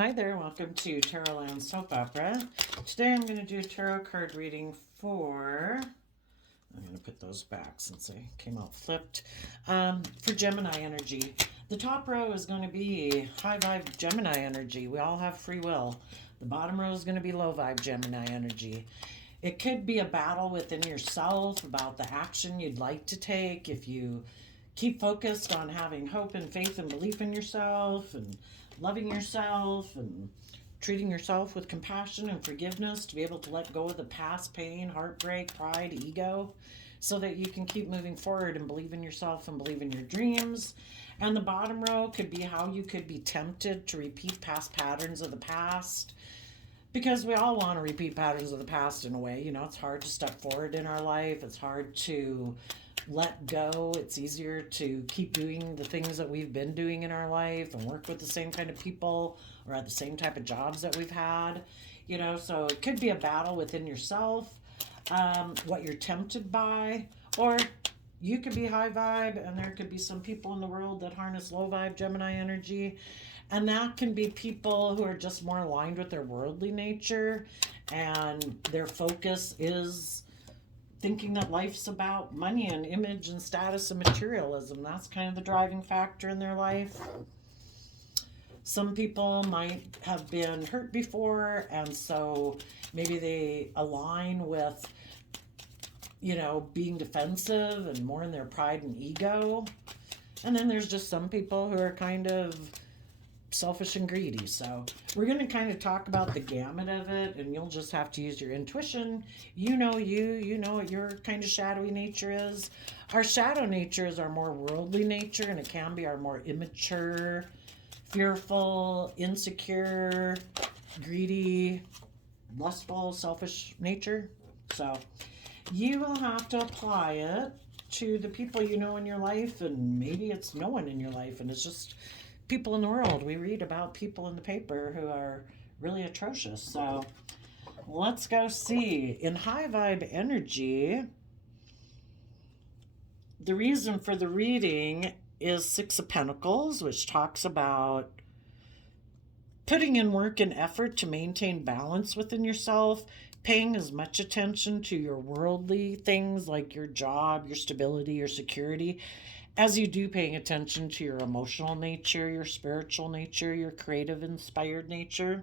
Hi there, welcome to Tarot Land Soap Opera. Today I'm going to do a tarot card reading for, I'm going to put those back since they came out flipped, for Gemini energy. The top row is going to be high vibe Gemini energy. We all have free will. The bottom row is going to be low vibe Gemini energy. It could be a battle within yourself about the action you'd like to take if you keep focused on having hope and faith and belief in yourself and loving yourself and treating yourself with compassion and forgiveness to be able to let go of the past pain, heartbreak, pride, ego, so that you can keep moving forward and believe in yourself and believe in your dreams. And the bottom row could be how you could be tempted to repeat past patterns of the past, because we all want to repeat patterns of the past in a way. You know, it's hard to step forward in our life. It's hard to let go. It's easier to keep doing the things that we've been doing in our life and work with the same kind of people or at the same type of jobs that we've had. You know, so it could be a battle within yourself, what you're tempted by, or you could be high vibe and there could be some people in the world that harness low vibe Gemini energy. And that can be people who are just more aligned with their worldly nature and their focus is thinking that life's about money and image and status and materialism. That's kind of the driving factor in their life. Some people might have been hurt before, and so maybe they align with, you know, being defensive and more in their pride and ego. And then there's just some people who are kind of selfish and greedy. So we're going to kind of talk about the gamut of it, and you'll just have to use your intuition. You know what your kind of shadowy nature is. Our shadow nature is our more worldly nature, and it can be our more immature, fearful, insecure, greedy, lustful, selfish nature. So you will have to apply it to the people you know in your life, and maybe it's no one in your life and it's just people in the world. We read about people in the paper who are really atrocious. So let's go see. In high vibe energy, the reason for the reading is Six of Pentacles, which talks about putting in work and effort to maintain balance within yourself, paying as much attention to your worldly things like your job, your stability, your security, as you do paying attention to your emotional nature, your spiritual nature, your creative, inspired nature.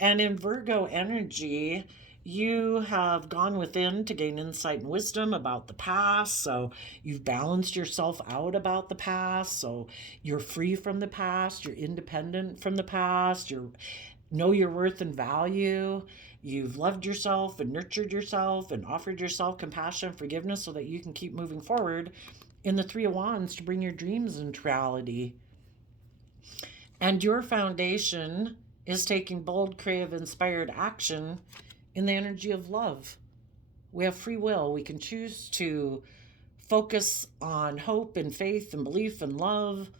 And in Virgo energy, you have gone within to gain insight and wisdom about the past. So you've balanced yourself out about the past. So you're free from the past. You're independent from the past. You know your worth and value. You've loved yourself and nurtured yourself and offered yourself compassion and forgiveness so that you can keep moving forward in the Three of Wands to bring your dreams into reality. And your foundation is taking bold, creative, inspired action in the energy of love. We have free will. We can choose to focus on hope and faith and belief and love,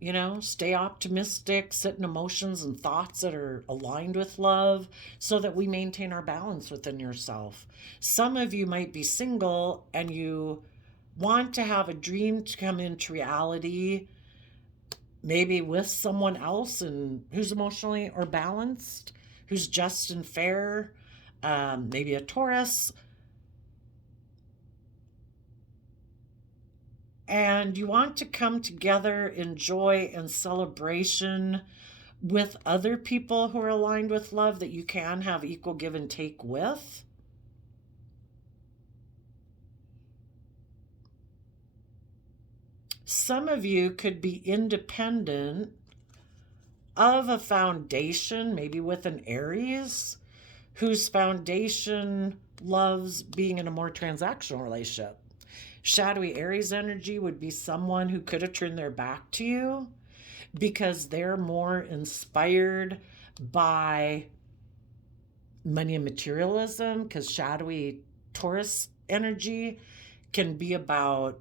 you know, stay optimistic, sit in emotions and thoughts that are aligned with love so that we maintain our balance within yourself. Some of you might be single and you want to have a dream to come into reality, maybe with someone else and who's emotionally or balanced, who's just and fair, maybe a Taurus. And you want to come together in joy and celebration with other people who are aligned with love that you can have equal give and take with. Some of you could be independent of a foundation, maybe with an Aries, whose foundation loves being in a more transactional relationship. Shadowy Aries energy would be someone who could have turned their back to you because they're more inspired by money and materialism, because shadowy Taurus energy can be about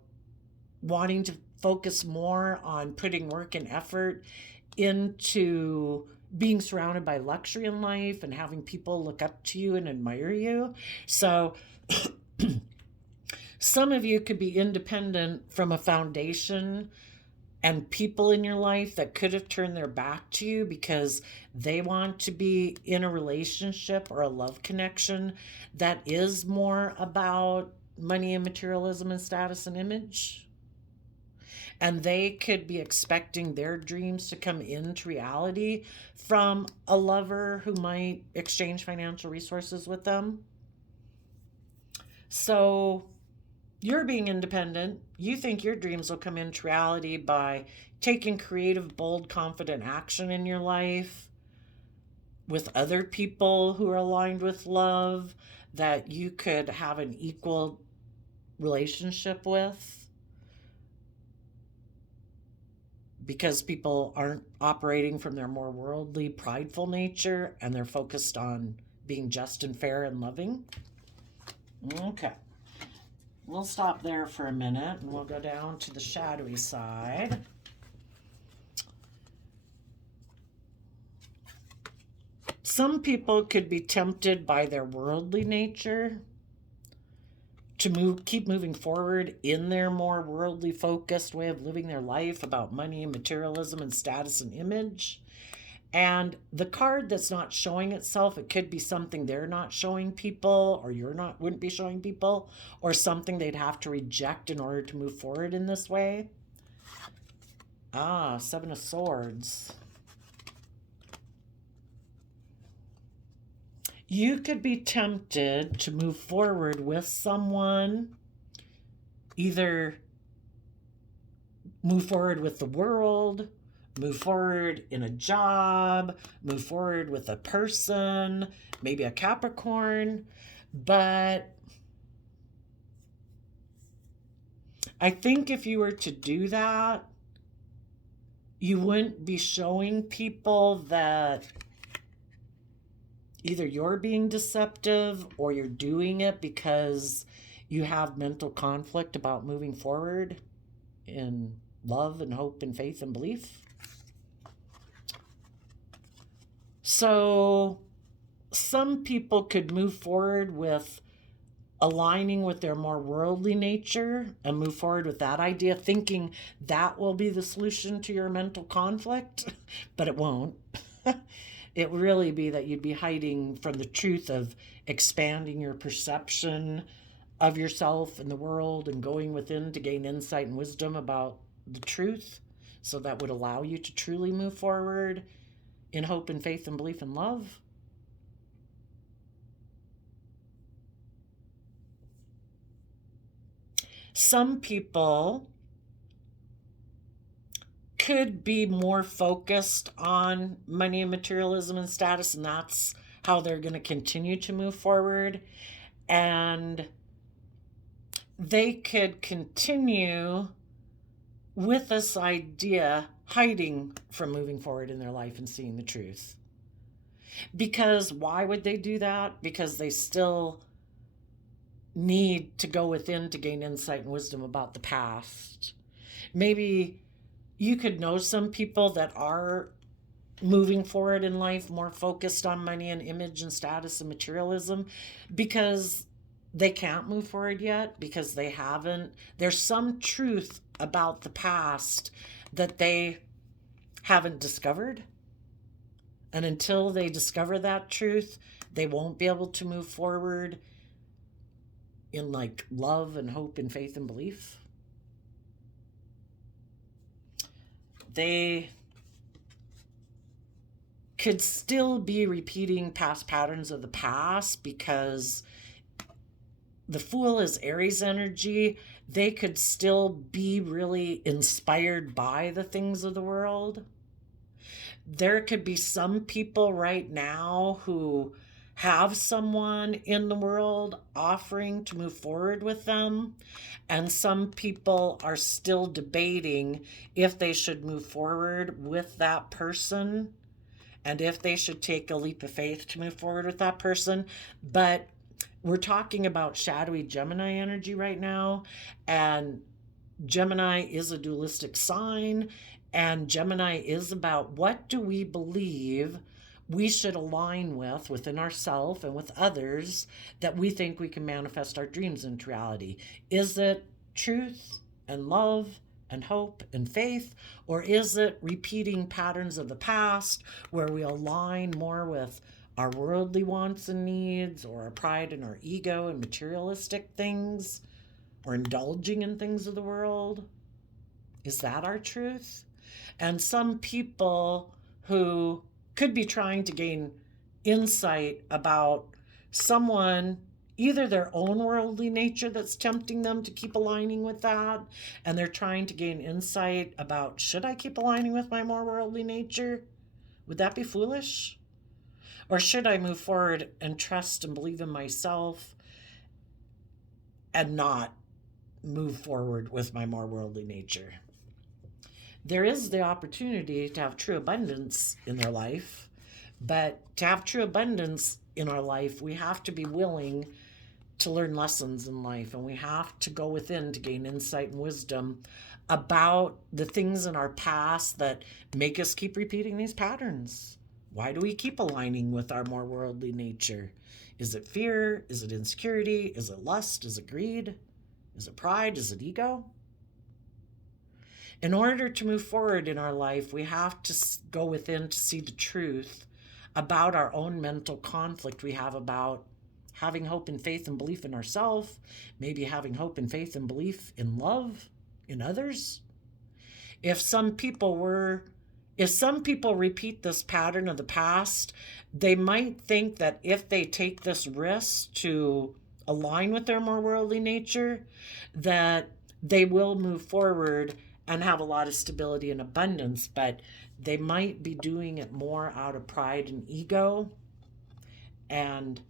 wanting to focus more on putting work and effort into being surrounded by luxury in life and having people look up to you and admire you. So some of you could be independent from a foundation and people in your life that could have turned their back to you because they want to be in a relationship or a love connection that is more about money and materialism and status and image. And they could be expecting their dreams to come into reality from a lover who might exchange financial resources with them. So you're being independent. You think your dreams will come into reality by taking creative, bold, confident action in your life with other people who are aligned with love that you could have an equal relationship with, because people aren't operating from their more worldly, prideful nature and they're focused on being just and fair and loving. Okay. We'll stop there for a minute and we'll go down to the shadowy side. Some people could be tempted by their worldly nature to keep moving forward in their more worldly focused way of living their life about money and materialism and status and image. And the card that's not showing itself, it could be something they're not showing people, or wouldn't be showing people, or something they'd have to reject in order to move forward in this way. Seven of Swords. You could be tempted to move forward with someone, either move forward with the world, move forward in a job, move forward with a person, maybe a Capricorn. But I think if you were to do that, you wouldn't be showing people that either you're being deceptive or you're doing it because you have mental conflict about moving forward in love and hope and faith and belief. So some people could move forward with aligning with their more worldly nature and move forward with that idea, thinking that will be the solution to your mental conflict, but it won't. It really be that you'd be hiding from the truth of expanding your perception of yourself and the world and going within to gain insight and wisdom about the truth. So that would allow you to truly move forward in hope and faith and belief and love. Some people could be more focused on money and materialism and status, and that's how they're going to continue to move forward. And they could continue with this idea, hiding from moving forward in their life and seeing the truth. Because why would they do that? Because they still need to go within to gain insight and wisdom about the past. Maybe you could know some people that are moving forward in life more focused on money and image and status and materialism because they can't move forward yet, because they haven't. There's some truth about the past that they haven't discovered. And until they discover that truth, they won't be able to move forward in like love and hope and faith and belief. They could still be repeating past patterns of the past because the Fool is Aries energy. They could still be really inspired by the things of the world. There could be some people right now who have someone in the world offering to move forward with them, and some people are still debating if they should move forward with that person and if they should take a leap of faith to move forward with that person. But we're talking about shadowy Gemini energy right now, and Gemini is a dualistic sign, and Gemini is about what do we believe we should align with within ourselves and with others that we think we can manifest our dreams into reality. Is it truth and love and hope and faith? Or is it repeating patterns of the past where we align more with our worldly wants and needs, or our pride and our ego and materialistic things, or indulging in things of the world? Is that our truth? And some people who could be trying to gain insight about someone, either their own worldly nature that's tempting them to keep aligning with that, and they're trying to gain insight about, should I keep aligning with my more worldly nature? Would that be foolish? Or should I move forward and trust and believe in myself and not move forward with my more worldly nature? There is the opportunity to have true abundance in their life, but to have true abundance in our life, we have to be willing to learn lessons in life, and we have to go within to gain insight and wisdom about the things in our past that make us keep repeating these patterns. Why do we keep aligning with our more worldly nature? Is it fear? Is it insecurity? Is it lust? Is it greed? Is it pride? Is it ego? In order to move forward in our life, we have to go within to see the truth about our own mental conflict we have about having hope and faith and belief in ourselves, maybe having hope and faith and belief in love in others. If some people repeat this pattern of the past, they might think that if they take this risk to align with their more worldly nature, that they will move forward and have a lot of stability and abundance, but they might be doing it more out of pride and ego and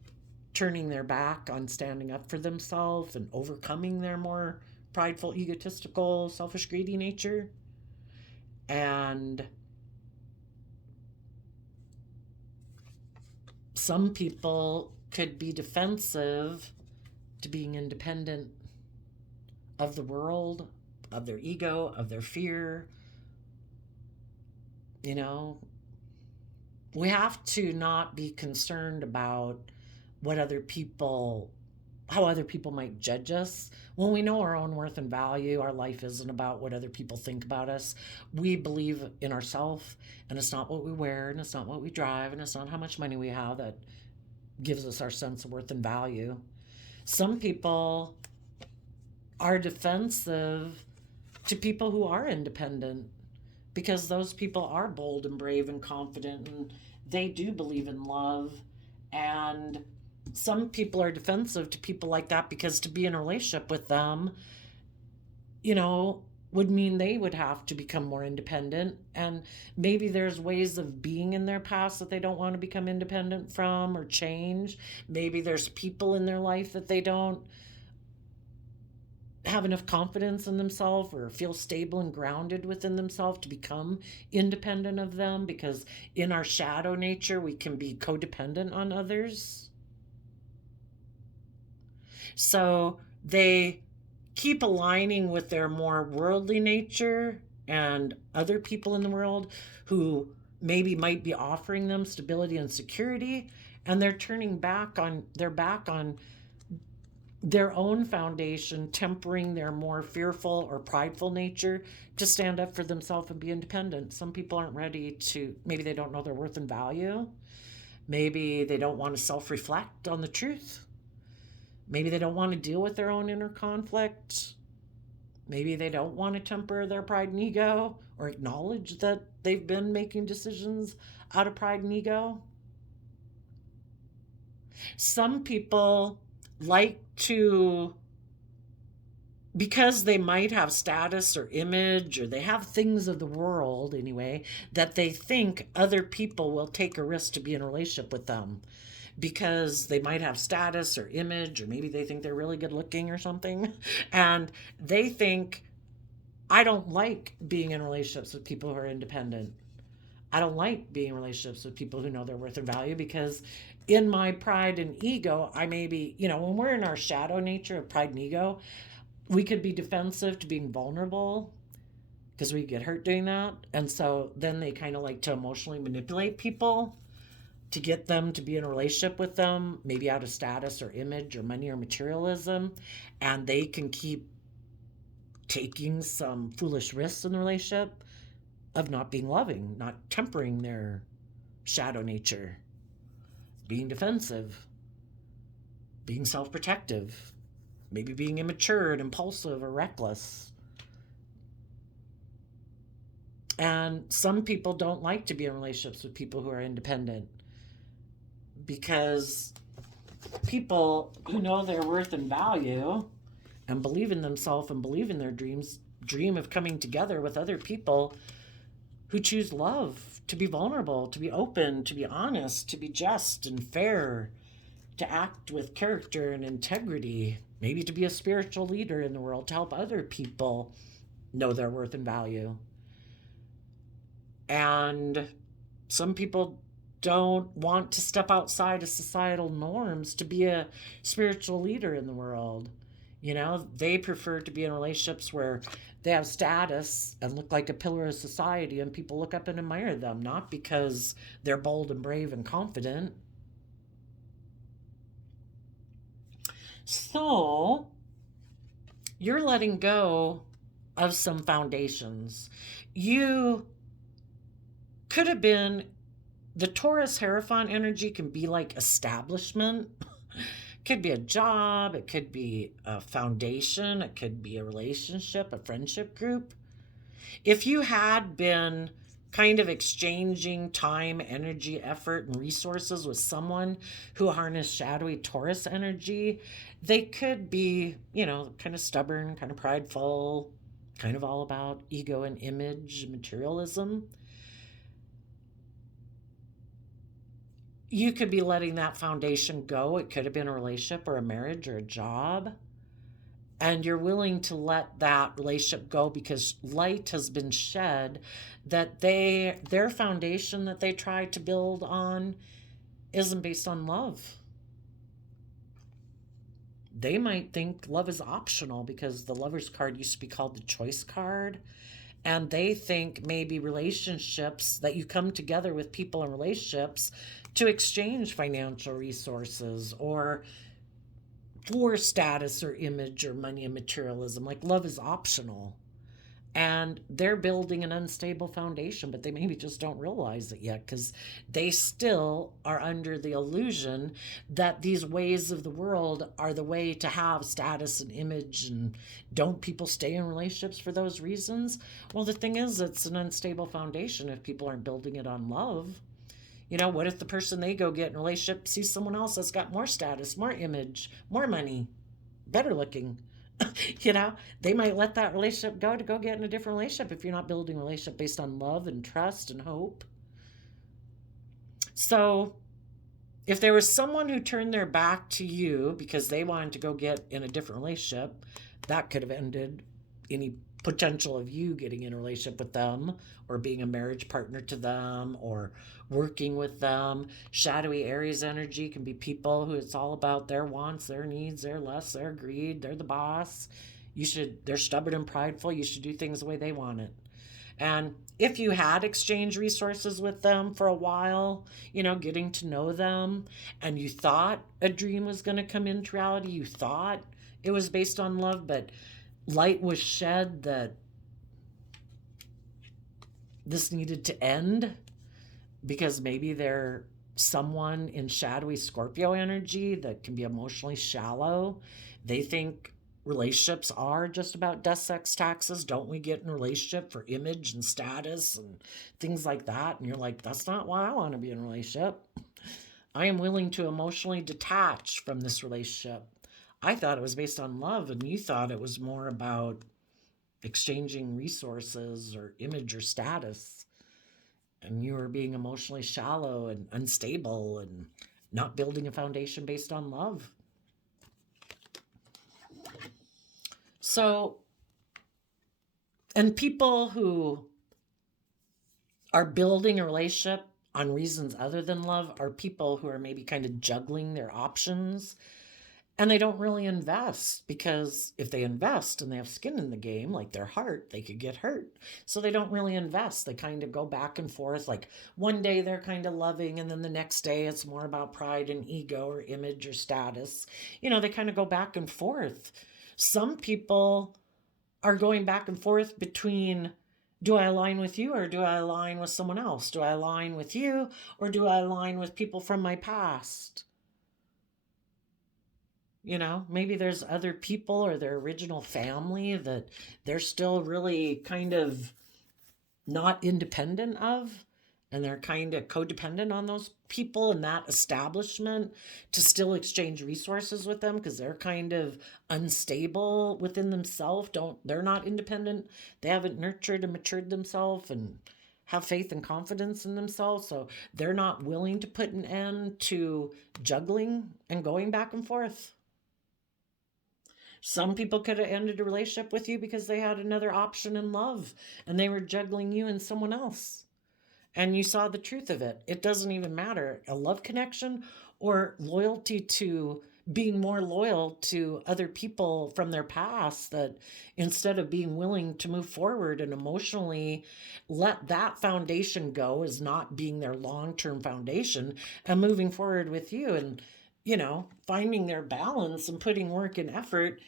turning their back on standing up for themselves and overcoming their more prideful, egotistical, selfish, greedy nature. And some people could be defensive to being independent of the world, of their ego, of their fear. You know, we have to not be concerned about what other people, how other people might judge us. When we know our own worth and value, our life isn't about what other people think about us. We believe in ourselves, and it's not what we wear, and it's not what we drive, and it's not how much money we have that gives us our sense of worth and value. Some people are defensive to people who are independent because those people are bold and brave and confident, and they do believe in love. And some people are defensive to people like that because to be in a relationship with them, would mean they would have to become more independent. And maybe there's ways of being in their past that they don't want to become independent from or change. Maybe there's people in their life that they don't have enough confidence in themselves or feel stable and grounded within themselves to become independent of them, because in our shadow nature we can be codependent on others. So they keep aligning with their more worldly nature and other people in the world who maybe might be offering them stability and security, and they're turning back on their own foundation, tempering their more fearful or prideful nature to stand up for themselves and be independent. Some people aren't ready to, maybe they don't know their worth and value. Maybe they don't want to self-reflect on the truth. Maybe they don't want to deal with their own inner conflict. Maybe they don't want to temper their pride and ego or acknowledge that they've been making decisions out of pride and ego. Some people like to, because they might have status or image, or they have things of the world anyway, that they think other people will take a risk to be in a relationship with them because they might have status or image, or maybe they think they're really good looking or something. And they think, I don't like being in relationships with people who are independent. I don't like being in relationships with people who know their worth and value, because in my pride and ego, I may be, when we're in our shadow nature of pride and ego, we could be defensive to being vulnerable because we get hurt doing that. And so then they kind of like to emotionally manipulate people to get them to be in a relationship with them, maybe out of status or image or money or materialism. And they can keep taking some foolish risks in the relationship, of not being loving, not tempering their shadow nature, being defensive, being self-protective, maybe being immature and impulsive or reckless. And some people don't like to be in relationships with people who are independent, because people who know their worth and value and believe in themselves and believe in their dreams dream of coming together with other people who choose love, to be vulnerable, to be open, to be honest, to be just and fair, to act with character and integrity, maybe to be a spiritual leader in the world, to help other people know their worth and value. And some people don't want to step outside of societal norms to be a spiritual leader in the world. You know, they prefer to be in relationships where they have status and look like a pillar of society and people look up and admire them, not because they're bold and brave and confident. So, you're letting go of some foundations. You could have been, the Taurus Hierophant energy can be like establishment. Could be a job, it could be a foundation, it could be a relationship, a friendship group. If you had been kind of exchanging time, energy, effort, and resources with someone who harnessed shadowy Taurus energy, they could be, kind of stubborn, kind of prideful, kind of all about ego and image, materialism. You could be letting that foundation go. It could have been a relationship or a marriage or a job. And you're willing to let that relationship go because light has been shed, that their foundation that they tried to build on isn't based on love. They might think love is optional because the Lover's card used to be called the Choice card. And they think maybe relationships, that you come together with people in relationships to exchange financial resources or for status or image or money and materialism. Like love is optional. And they're building an unstable foundation, but they maybe just don't realize it yet because they still are under the illusion that these ways of the world are the way to have status and image. And don't people stay in relationships for those reasons? Well, the thing is, it's an unstable foundation if people aren't building it on love. What if the person they go get in a relationship sees someone else that's got more status, more image, more money, better looking? They might let that relationship go to go get in a different relationship if you're not building a relationship based on love and trust and hope. So if there was someone who turned their back to you because they wanted to go get in a different relationship, that could have ended any potential of you getting in a relationship with them or being a marriage partner to them or working with them. Shadowy Aries energy can be people who it's all about their wants, their needs, their lusts, their greed. They're the boss. They're stubborn and prideful. You should do things the way they want it. And if you had exchanged resources with them for a while, getting to know them, and you thought a dream was going to come into reality, you thought it was based on love, but light was shed that this needed to end because maybe they're someone in shadowy Scorpio energy that can be emotionally shallow. They think relationships are just about death, sex, taxes. Don't we get in a relationship for image and status and things like that? And you're like, that's not why I want to be in a relationship. I am willing to emotionally detach from this relationship. I thought it was based on love, and you thought it was more about exchanging resources or image or status. And you were being emotionally shallow and unstable and not building a foundation based on love. So, and people who are building a relationship on reasons other than love are people who are maybe kind of juggling their options. And they don't really invest, because if they invest and they have skin in the game, like their heart, they could get hurt. So they don't really invest. They kind of go back and forth. Like one day they're kind of loving, and then the next day it's more about pride and ego or image or status. They kind of go back and forth. Some people are going back and forth between, do I align with you or do I align with someone else? Do I align with you or do I align with people from my past? You know, maybe there's other people or their original family that they're still really kind of not independent of, and they're kind of codependent on those people and that establishment to still exchange resources with them because they're kind of unstable within themselves. They're not independent. They haven't nurtured and matured themselves and have faith and confidence in themselves, so they're not willing to put an end to juggling and going back and forth. Some people could have ended a relationship with you because they had another option in love and they were juggling you and someone else. And you saw the truth of it. It doesn't even matter. A love connection or loyalty to being more loyal to other people from their past, that instead of being willing to move forward and emotionally let that foundation go as not being their long-term foundation and moving forward with you and, finding their balance and putting work and effort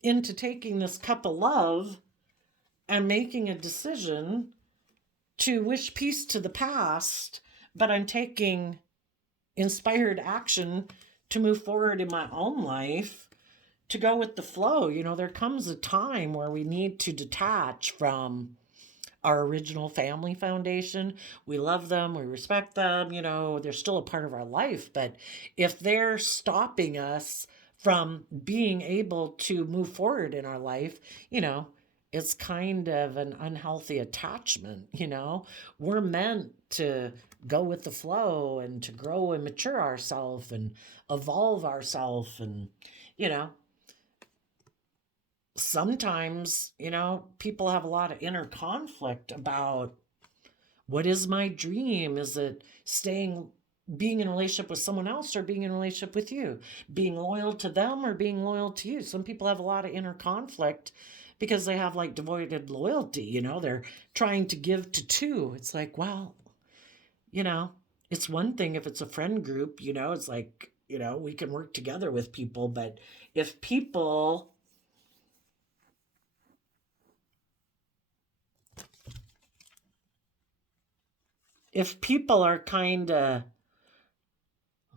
into taking this cup of love and making a decision to wish peace to the past, but I'm taking inspired action to move forward in my own life, to go with the flow. There comes a time where we need to detach from our original family foundation. We love them, we respect them, they're still a part of our life. But if they're stopping us from being able to move forward in our life, it's kind of an unhealthy attachment. We're meant to go with the flow and to grow and mature ourselves and evolve ourselves. And, you know, sometimes, people have a lot of inner conflict about, what is my dream? Is it being in a relationship with someone else or being in a relationship with you? Being loyal to them or being loyal to you? Some people have a lot of inner conflict because they have like devoted loyalty, they're trying to give to two. It's like, well, it's one thing if it's a friend group, it's like, we can work together with people. But if people are kind of,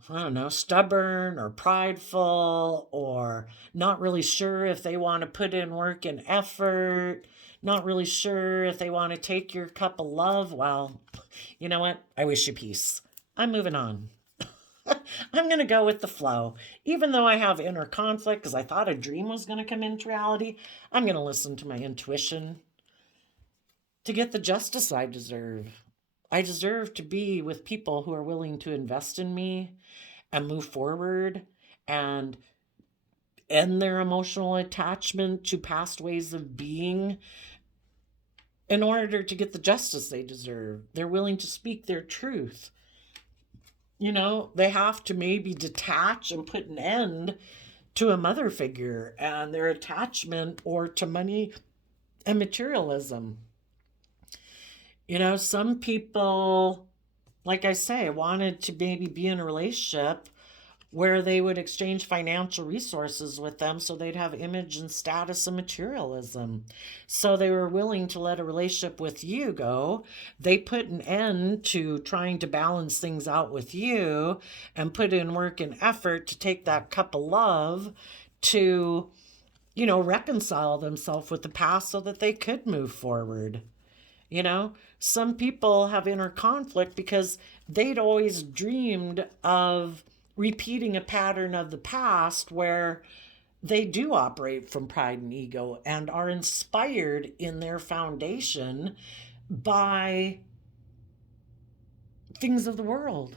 I don't know, stubborn or prideful or not really sure if they want to put in work and effort, not really sure if they want to take your cup of love, well, you know what? I wish you peace. I'm moving on. I'm going to go with the flow. Even though I have inner conflict because I thought a dream was going to come into reality, I'm going to listen to my intuition to get the justice I deserve. I deserve to be with people who are willing to invest in me and move forward and end their emotional attachment to past ways of being in order to get the justice they deserve. They're willing to speak their truth. They have to maybe detach and put an end to a mother figure and their attachment or to money and materialism. Some people, like I say, wanted to maybe be in a relationship where they would exchange financial resources with them so they'd have image and status and materialism. So they were willing to let a relationship with you go. They put an end to trying to balance things out with you and put in work and effort to take that cup of love to, reconcile themselves with the past so that they could move forward. Some people have inner conflict because they'd always dreamed of repeating a pattern of the past where they do operate from pride and ego and are inspired in their foundation by things of the world.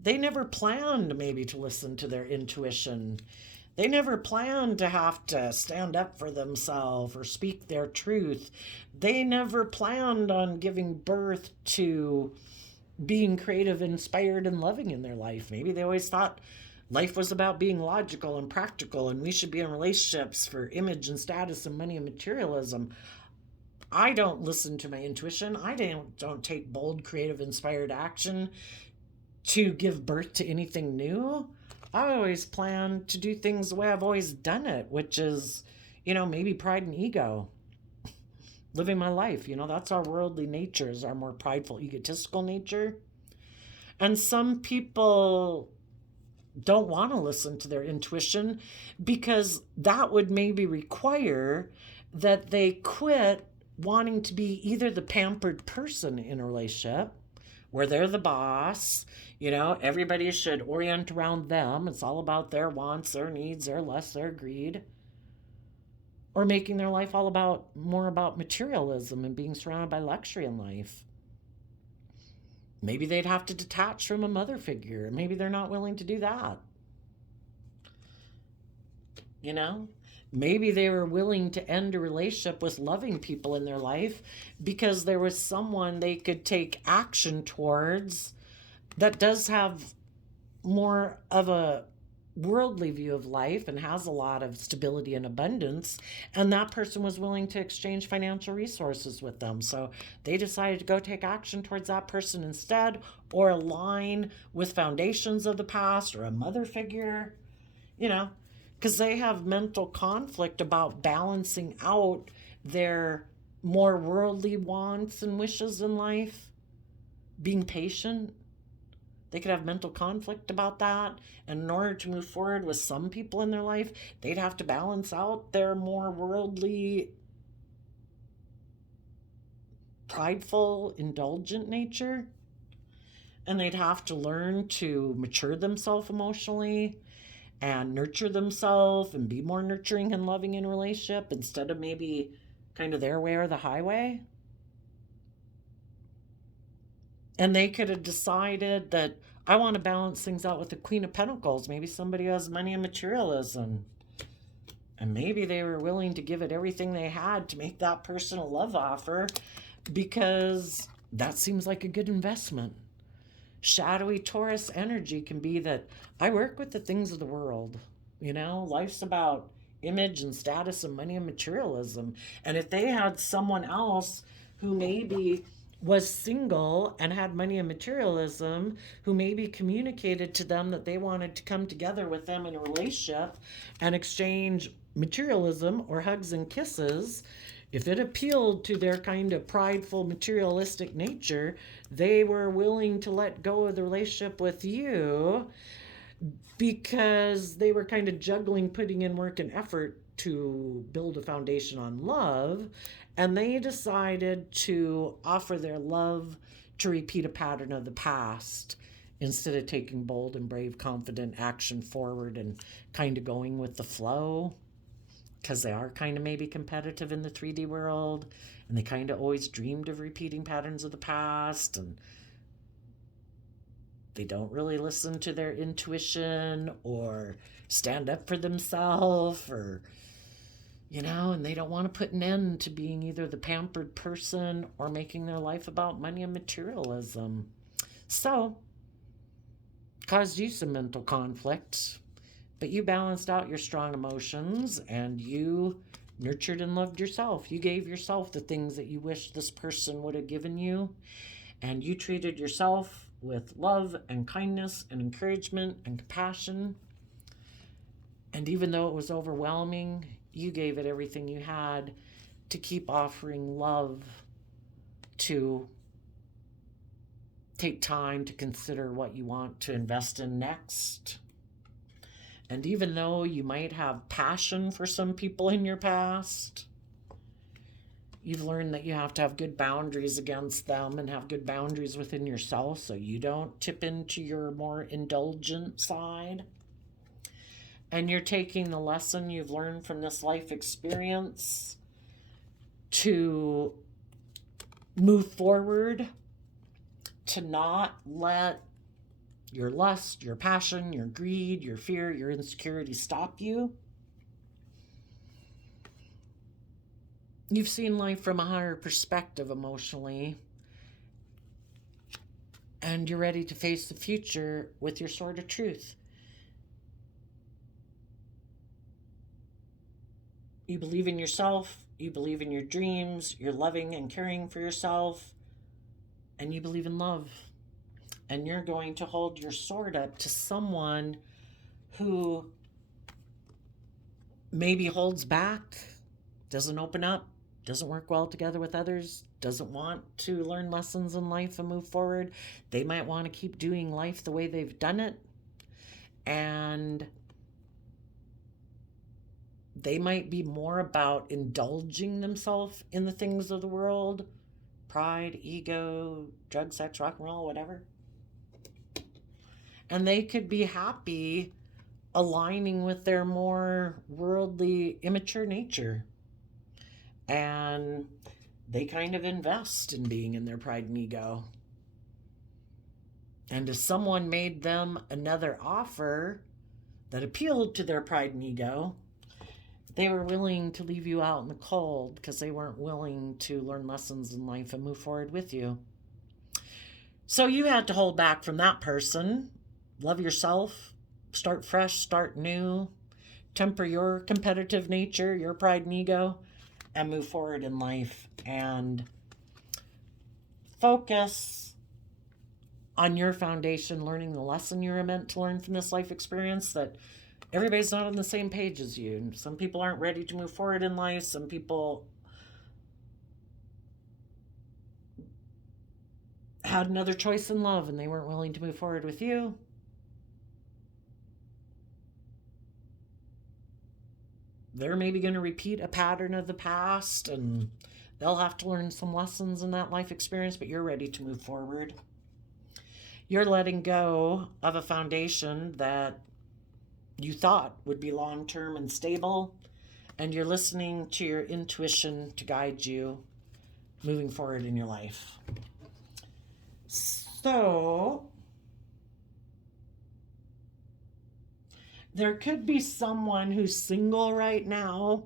They never planned maybe to listen to their intuition. They never planned to have to stand up for themselves or speak their truth. They never planned on giving birth to being creative, inspired, and loving in their life. Maybe they always thought life was about being logical and practical and we should be in relationships for image and status and money and materialism. I don't listen to my intuition. I don't take bold, creative, inspired action to give birth to anything new. I always plan to do things the way I've always done it, which is, Maybe pride and ego. Living my life, that's our worldly nature, is our more prideful, egotistical nature. And some people don't want to listen to their intuition because that would maybe require that they quit wanting to be either the pampered person in a relationship where they're the boss, everybody should orient around them. It's all about their wants, their needs, their lusts, their greed. Or making their life more about materialism and being surrounded by luxury in life. Maybe they'd have to detach from a mother figure. Maybe they're not willing to do that. Maybe they were willing to end a relationship with loving people in their life because there was someone they could take action towards that does have more of a worldly view of life and has a lot of stability and abundance, and that person was willing to exchange financial resources with them. So they decided to go take action towards that person instead, or align with foundations of the past or a mother figure, because they have mental conflict about balancing out their more worldly wants and wishes in life, being patient. They could have mental conflict about that. And in order to move forward with some people in their life, they'd have to balance out their more worldly, prideful, indulgent nature. And they'd have to learn to mature themselves emotionally and nurture themselves and be more nurturing and loving in a relationship instead of maybe kind of their way or the highway. And they could have decided that I want to balance things out with the Queen of Pentacles. Maybe somebody who has money and materialism. And maybe they were willing to give it everything they had to make that person a love offer because that seems like a good investment. Shadowy Taurus energy can be that I work with the things of the world. Life's about image and status and money and materialism. And if they had someone else who maybe was single and had money and materialism, who maybe communicated to them that they wanted to come together with them in a relationship and exchange materialism or hugs and kisses, if it appealed to their kind of prideful, materialistic nature, they were willing to let go of the relationship with you because they were kind of juggling putting in work and effort to build a foundation on love. And they decided to offer their love to repeat a pattern of the past instead of taking bold and brave, confident action forward and kind of going with the flow. Because they are kind of maybe competitive in the 3D world. And they kind of always dreamed of repeating patterns of the past. And they don't really listen to their intuition or stand up for themselves or... and they don't want to put an end to being either the pampered person or making their life about money and materialism. So, caused you some mental conflict, but you balanced out your strong emotions and you nurtured and loved yourself. You gave yourself the things that you wish this person would have given you, and you treated yourself with love and kindness and encouragement and compassion. And even though it was overwhelming, you gave it everything you had to keep offering love, to take time to consider what you want to invest in next. And even though you might have passion for some people in your past, you've learned that you have to have good boundaries against them and have good boundaries within yourself so you don't tip into your more indulgent side. And you're taking the lesson you've learned from this life experience to move forward, to not let your lust, your passion, your greed, your fear, your insecurity stop you. You've seen life from a higher perspective emotionally, and you're ready to face the future with your sword of truth. You believe in yourself, you believe in your dreams, you're loving and caring for yourself, and you believe in love. And you're going to hold your sword up to someone who maybe holds back, doesn't open up, doesn't work well together with others, doesn't want to learn lessons in life and move forward. They might want to keep doing life the way they've done it. And they might be more about indulging themselves in the things of the world, pride, ego, drug, sex, rock and roll, whatever. And they could be happy aligning with their more worldly, immature nature. And they kind of invest in being in their pride and ego. And if someone made them another offer that appealed to their pride and ego, they were willing to leave you out in the cold because they weren't willing to learn lessons in life and move forward with you. So you had to hold back from that person, love yourself, start fresh, start new, temper your competitive nature, your pride and ego, and move forward in life and focus on your foundation, learning the lesson you're meant to learn from this life experience, that everybody's not on the same page as you. Some people aren't ready to move forward in life. Some people had another choice in love and they weren't willing to move forward with you. They're maybe going to repeat a pattern of the past and they'll have to learn some lessons in that life experience, but you're ready to move forward. You're letting go of a foundation that you thought would be long-term and stable, and you're listening to your intuition to guide you moving forward in your life. So there could be someone who's single right now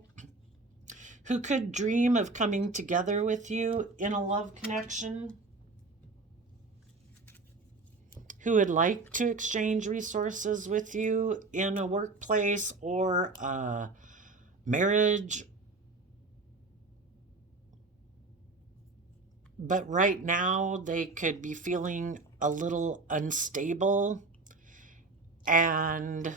who could dream of coming together with you in a love connection, who would like to exchange resources with you in a workplace or a marriage. But right now they could be feeling a little unstable and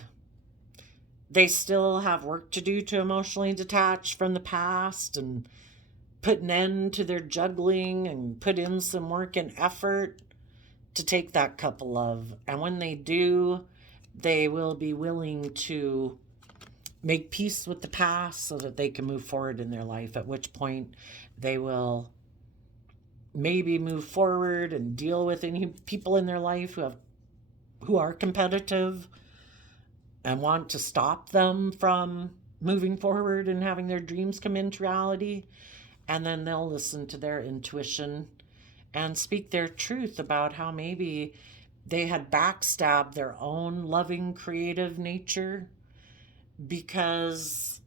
they still have work to do to emotionally detach from the past and put an end to their juggling and put in some work and effort to take that cup of love. And when they do, they will be willing to make peace with the past so that they can move forward in their life, at which point they will maybe move forward and deal with any people in their life who are competitive and want to stop them from moving forward and having their dreams come into reality. And then they'll listen to their intuition and speak their truth about how maybe they had backstabbed their own loving, creative nature because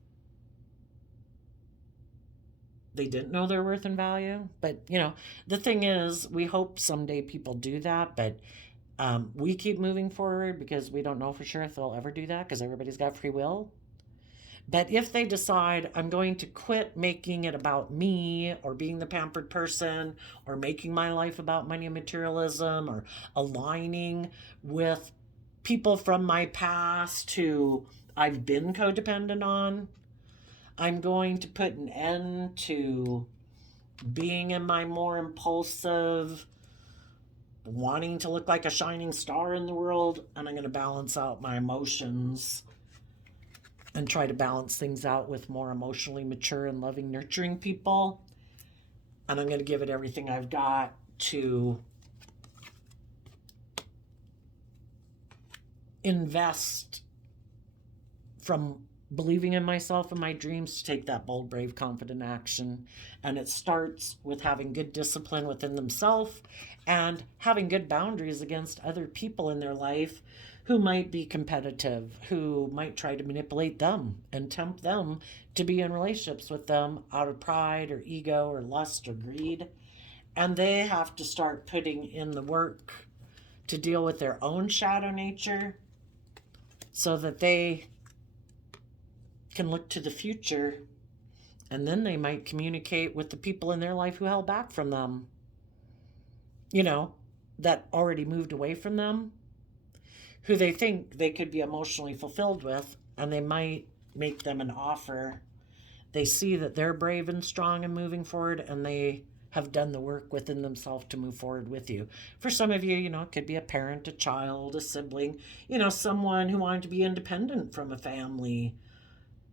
they didn't know their worth and value. But, the thing is, we hope someday people do that, but we keep moving forward because we don't know for sure if they'll ever do that because everybody's got free will. But if they decide, I'm going to quit making it about me or being the pampered person or making my life about money and materialism or aligning with people from my past who I've been codependent on, I'm going to put an end to being in my more impulsive, wanting to look like a shining star in the world, and I'm going to balance out my emotions and try to balance things out with more emotionally mature and loving, nurturing people. And I'm going to give it everything I've got to invest from believing in myself and my dreams to take that bold, brave, confident action. And it starts with having good discipline within themselves and having good boundaries against other people in their life who might be competitive, who might try to manipulate them and tempt them to be in relationships with them out of pride or ego or lust or greed. And they have to start putting in the work to deal with their own shadow nature so that they can look to the future, and then they might communicate with the people in their life who held back from them, that already moved away from them, who they think they could be emotionally fulfilled with, and they might make them an offer, they see that they're brave and strong and moving forward, and they have done the work within themselves to move forward with you. For some of you, it could be a parent, a child, a sibling, someone who wanted to be independent from a family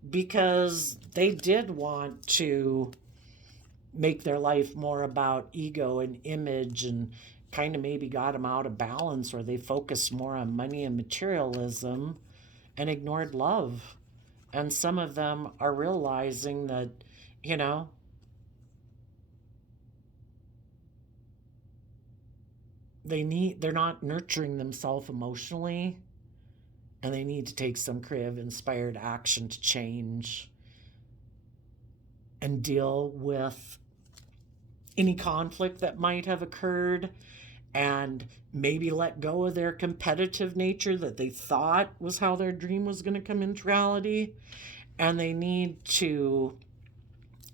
because they did want to make their life more about ego and image, and kind of maybe got them out of balance, or they focused more on money and materialism and ignored love. And some of them are realizing that, you know, they're not nurturing themselves emotionally, and they need to take some creative inspired action to change and deal with any conflict that might have occurred, and maybe let go of their competitive nature that they thought was how their dream was going to come into reality. And they need to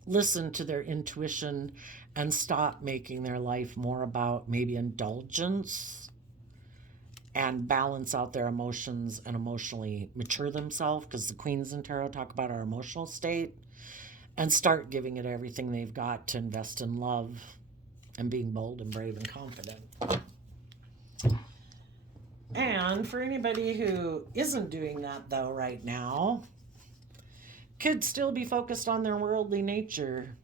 listen to their intuition and stop making their life more about maybe indulgence, and balance out their emotions and emotionally mature themselves, because the Queens in Tarot talk about our emotional state, and start giving it everything they've got to invest in love and being bold and brave and confident. And for anybody who isn't doing that, though, right now, could still be focused on their worldly nature,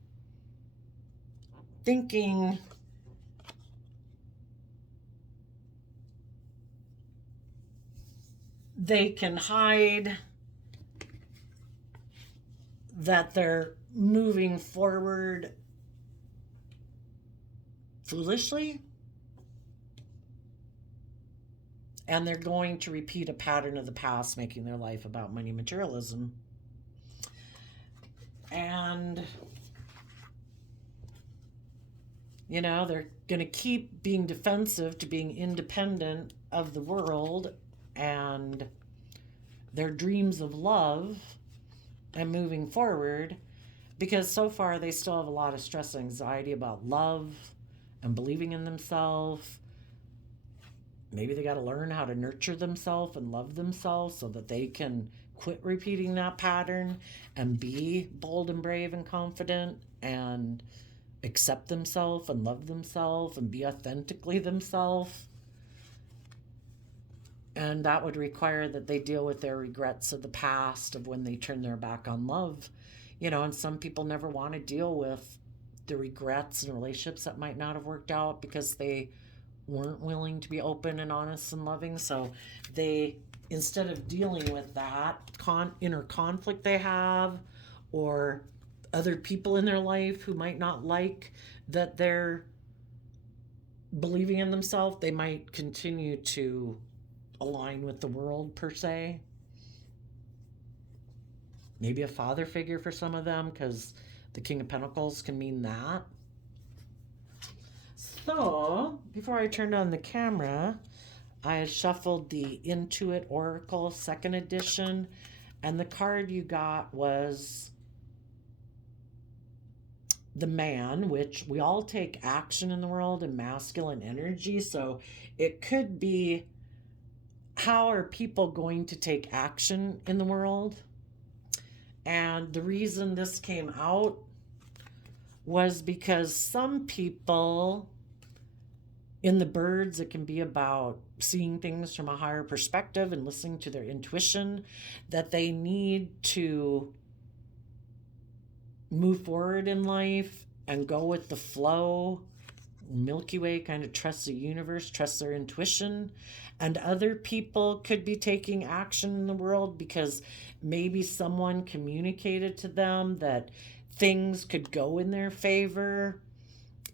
thinking they can hide that they're moving forward foolishly, and they're going to repeat a pattern of the past, making their life about money and materialism. And they're going to keep being defensive to being independent of the world and their dreams of love and moving forward, because so far they still have a lot of stress and anxiety about love and believing in themselves. Maybe they got to learn how to nurture themselves and love themselves so that they can quit repeating that pattern and be bold and brave and confident and accept themselves and love themselves and be authentically themselves. And that would require that they deal with their regrets of the past, of when they turn their back on love. And some people never want to deal with the regrets and relationships that might not have worked out because they weren't willing to be open and honest and loving. So they, instead of dealing with that inner conflict they have, or other people in their life who might not like that they're believing in themselves, they might continue to align with the world, per se. Maybe a father figure for some of them, because the King of Pentacles can mean that. So, before I turned on the camera, I had shuffled the Intuit Oracle 2nd edition, and the card you got was the Man, which we all take action in the world and masculine energy. So it could be, how are people going to take action in the world? And the reason this came out was because some people, in the birds, it can be about seeing things from a higher perspective and listening to their intuition, that they need to move forward in life and go with the flow. Milky Way kind of trusts the universe, trusts their intuition. And other people could be taking action in the world because maybe someone communicated to them that things could go in their favor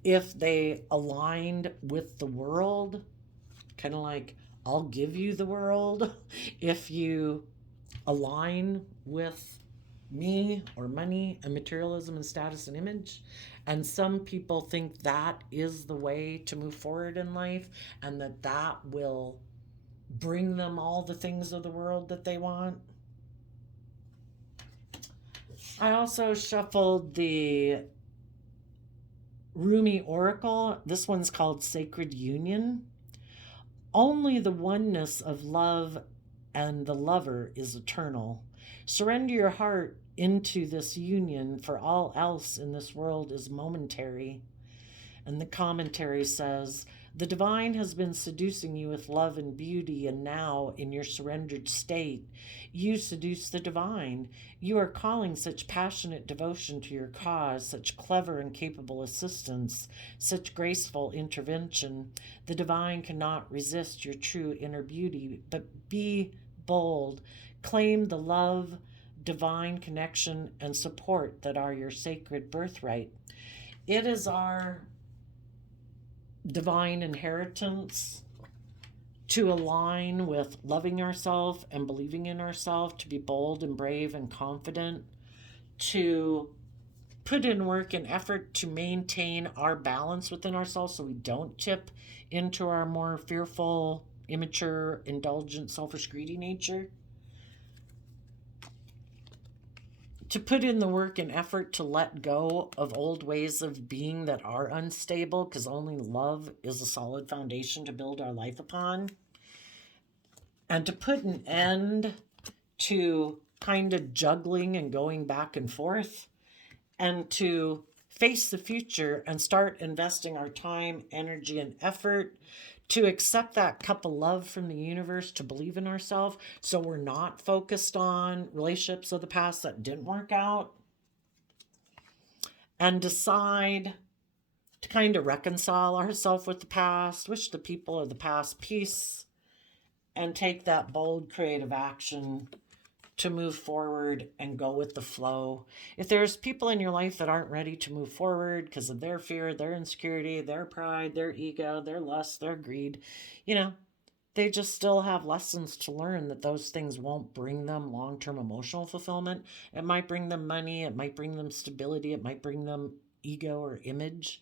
if they aligned with the world. Kind of like, I'll give you the world if you align with me, or money and materialism and status and image. And some people think that is the way to move forward in life, and that will bring them all the things of the world that they want. I also shuffled the Rumi Oracle. This one's called Sacred Union. Only the oneness of love and the lover is eternal, Surrender your heart into this union, for all else in this world is momentary. And the commentary says, the divine has been seducing you with love and beauty, and now, in your surrendered state, you seduce the divine. You are calling such passionate devotion to your cause, such clever and capable assistance, such graceful intervention. The divine cannot resist your true inner beauty, but be bold. Claim the love, divine connection, and support that are your sacred birthright. It is our divine inheritance to align with loving ourselves and believing in ourselves, to be bold and brave and confident, to put in work and effort to maintain our balance within ourselves so we don't tip into our more fearful, immature, indulgent, selfish, greedy nature. To put in the work and effort to let go of old ways of being that are unstable, because only love is a solid foundation to build our life upon. And to put an end to kind of juggling and going back and forth, and to face the future and start investing our time, energy, and effort to accept that cup of love from the universe, to believe in ourselves, so we're not focused on relationships of the past that didn't work out, and decide to kind of reconcile ourselves with the past, wish the people of the past peace, and take that bold creative action to move forward and go with the flow. If there's people in your life that aren't ready to move forward because of their fear, their insecurity, their pride, their ego, their lust, their greed, they just still have lessons to learn, that those things won't bring them long-term emotional fulfillment. It might bring them money, it might bring them stability, it might bring them ego or image.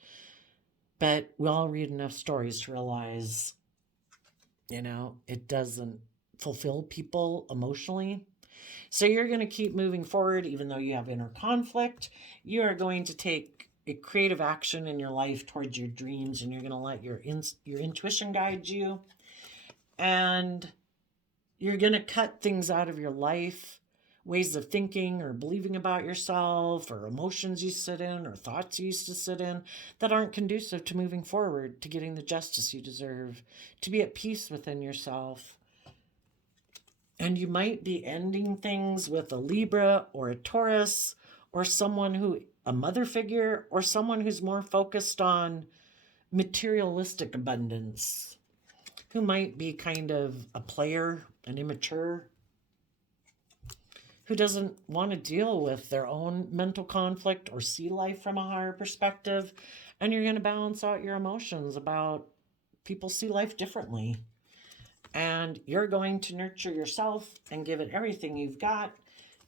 But we all read enough stories to realize, it doesn't fulfill people emotionally. So you're going to keep moving forward, even though you have inner conflict. You are going to take a creative action in your life towards your dreams, and you're going to let your intuition guide you. And you're going to cut things out of your life, ways of thinking or believing about yourself, or emotions you sit in, or thoughts you used to sit in, that aren't conducive to moving forward, to getting the justice you deserve, to be at peace within yourself. And you might be ending things with a Libra or a Taurus, or a mother figure, or someone who's more focused on materialistic abundance, who might be kind of a player, an immature, who doesn't want to deal with their own mental conflict or see life from a higher perspective. And you're going to balance out your emotions about people see life differently. And you're going to nurture yourself and give it everything you've got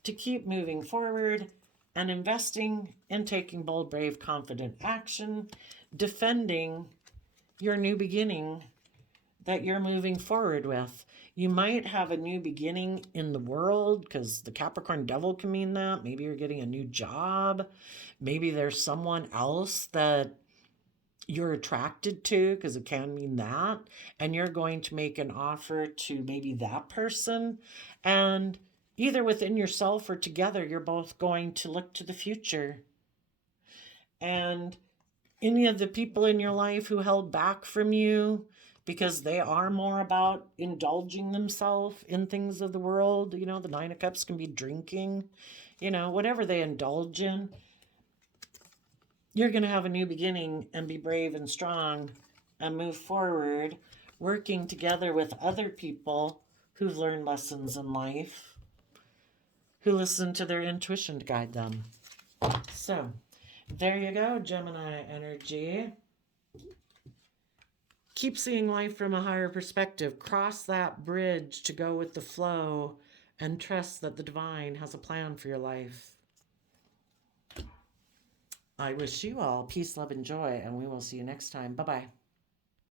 to keep moving forward and investing in taking bold, brave, confident action, defending your new beginning that you're moving forward with. You might have a new beginning in the world, because the Capricorn devil can mean that. Maybe you're getting a new job. Maybe there's someone else that you're attracted to, because it can mean that, and you're going to make an offer to maybe that person, and either within yourself or together, you're both going to look to the future. And any of the people in your life who held back from you because they are more about indulging themselves in things of the world, the Nine of Cups can be drinking, whatever they indulge in, you're going to have a new beginning and be brave and strong and move forward, working together with other people who've learned lessons in life, who listen to their intuition to guide them. So, there you go, Gemini energy. Keep seeing life from a higher perspective. Cross that bridge to go with the flow, and trust that the divine has a plan for your life. I wish you all peace, love, and joy, and we will see you next time. Bye-bye.